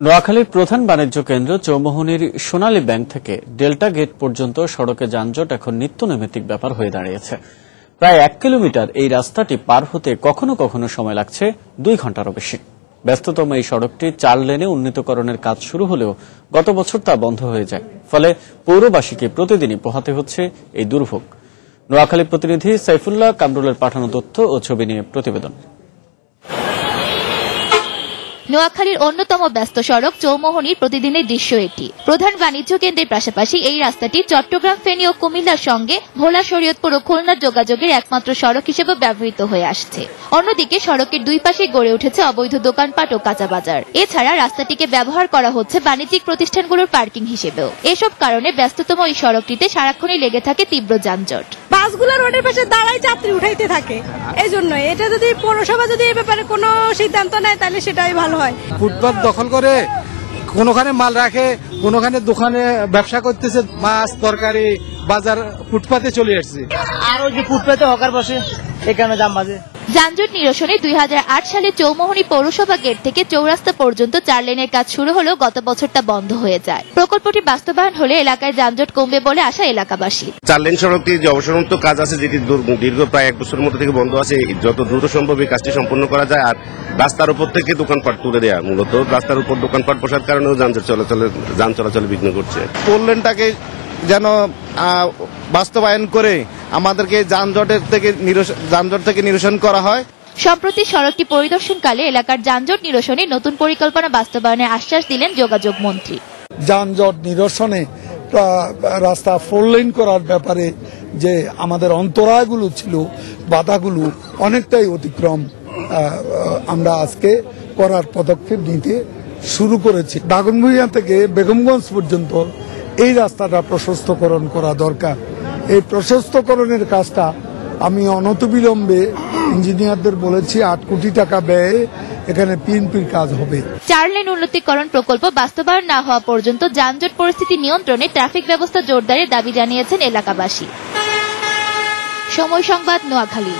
নোয়াখালীর প্রধান বাণিজ্য কেন্দ্র চৌমুহনীর সোনালী ব্যাংক থেকে ডেল্টা গেট পর্যন্ত সড়কে যানজট এখন নিত্যনৈমিত্তিক ব্যাপার হয়ে দাঁড়িয়েছে। প্রায় 1 কিলোমিটার এই রাস্তাটি পার হতে কখনো কখনো সময় লাগছে 2 ঘন্টারও বেশি। ব্যস্ততম এই সড়কটি 4 লেনে উন্নীতকরণের কাজ শুরু হলেও গত বছর তা বন্ধ হয়ে যায়। ফলে পৌরবাসীকে প্রতিদিনই পোহাতে হচ্ছে এই দুর্ভোগ। নোয়াখালী প্রতিনিধি সাইফুল্লাহ কামরুলের পাঠানো তথ্য ও ছবি নিয়ে প্রতিবেদন। নোয়াখালীর অন্যতম ব্যস্ত সড়ক চৌমুহনীর প্রতিদিনের দৃশ্য এটি। প্রধান বাণিজ্য কেন্দ্রের পাশাপাশি এই রাস্তাটি চট্টগ্রাম, ফেনী ও কুমিল্লার সঙ্গে ভোলা, শরীয়তপুর ও খুলনার যোগাযোগের একমাত্র সড়ক হিসেবে ব্যবহৃত হয়ে আসছে। অন্যদিকে সড়কের দুই পাশে গড়ে উঠেছে অবৈধ দোকানপাট ও কাঁচা বাজার। এছাড়া রাস্তাটিকে ব্যবহার করা হচ্ছে বাণিজ্যিক প্রতিষ্ঠানগুলোর পার্কিং হিসেবেও। এসব কারণে ব্যস্ততম এই সড়কটিতে সারাক্ষণই লেগে থাকে তীব্র যানজট। বাসগুলো রোডের পাশে দাঁড়ায় যাত্রী উঠাইতে থাকে। এই জন্য এটা যদি পৌরসভা যদি এই ব্যাপারে কোনো সিদ্ধান্ত নেয় তাহলে সেটাই ভালো হয়। ফুটপাত দখল করে কোনোখানে মাল রাখে, কোনোখানে দোকানে ব্যবসা করতেছে, মাছ তরকারি বাজার ফুটপাতে চলে আসছে। আর ওই যে ফুটপাতে হকার বসে, এখানে জাম বাজে। যানজট নিরসনে 2008 সালে চৌমুহনী পৌরসভা গেট থেকে চৌরাস্তা পর্যন্ত 4 লেনের কাজ শুরু হলেও গত বছর তা বন্ধ হয়ে যায়। প্রকল্পটি বাস্তবায়ন হলে এলাকায় যানজট কমবে বলে আশা এলাকাবাসী। 4 লেন সড়কটি যে অবসরন্ত কাজ আছে, যেটি দীর্ঘ প্রায় 1 বছরের মধ্যে থেকে বন্ধ আছে, যত দ্রুত সম্ভব এই কাজটি সম্পন্ন করা যায়। আর রাস্তার উপর থেকে দোকানপাট তুলে দেয়া, মূলত রাস্তার উপর দোকানপাট বসার কারণেও যান চলাচলে বিঘ্ন করছে। 4 লেনটাকে যেন বাস্তবায়ন করে আমাদেরকে যানজট থেকে নিরসন করা হয়। সম্প্রতি সড়কটি পরিদর্শনকালে এলাকার যানজট নিরসনে নতুন পরিকল্পনা বাস্তবায়নের আশ্বাস দিলেন যোগাযোগ মন্ত্রী। যানজট নিরসনে রাস্তা 4 লেন করার ব্যাপারে যে আমাদের অন্তরায়গুলো ছিল, বাধাগুলো অনেকটাই অতিক্রম আমরা আজকে করার পদক্ষেপ নিতে শুরু করেছি। দাগনভূঞা থেকে বেগমগঞ্জ পর্যন্ত এই রাস্তাটা প্রশস্তকরণ করা দরকার। এই প্রশস্তকরণের কাজটা আমি অনতিবিলম্বে ইঞ্জিনিয়ারদের বলেছি 8 কোটি টাকা ব্যয়ে এখানে পিএনপির কাজ হবে। 4 লেন উন্নতিকরণ প্রকল্প বাস্তবায়ন না হওয়া পর্যন্ত যানজট পরিস্থিতি নিয়ন্ত্রণে ট্রাফিক ব্যবস্থা জোরদারের দাবি জানিয়েছেন এলাকাবাসী। সময় সংবাদ, নোয়াখালী।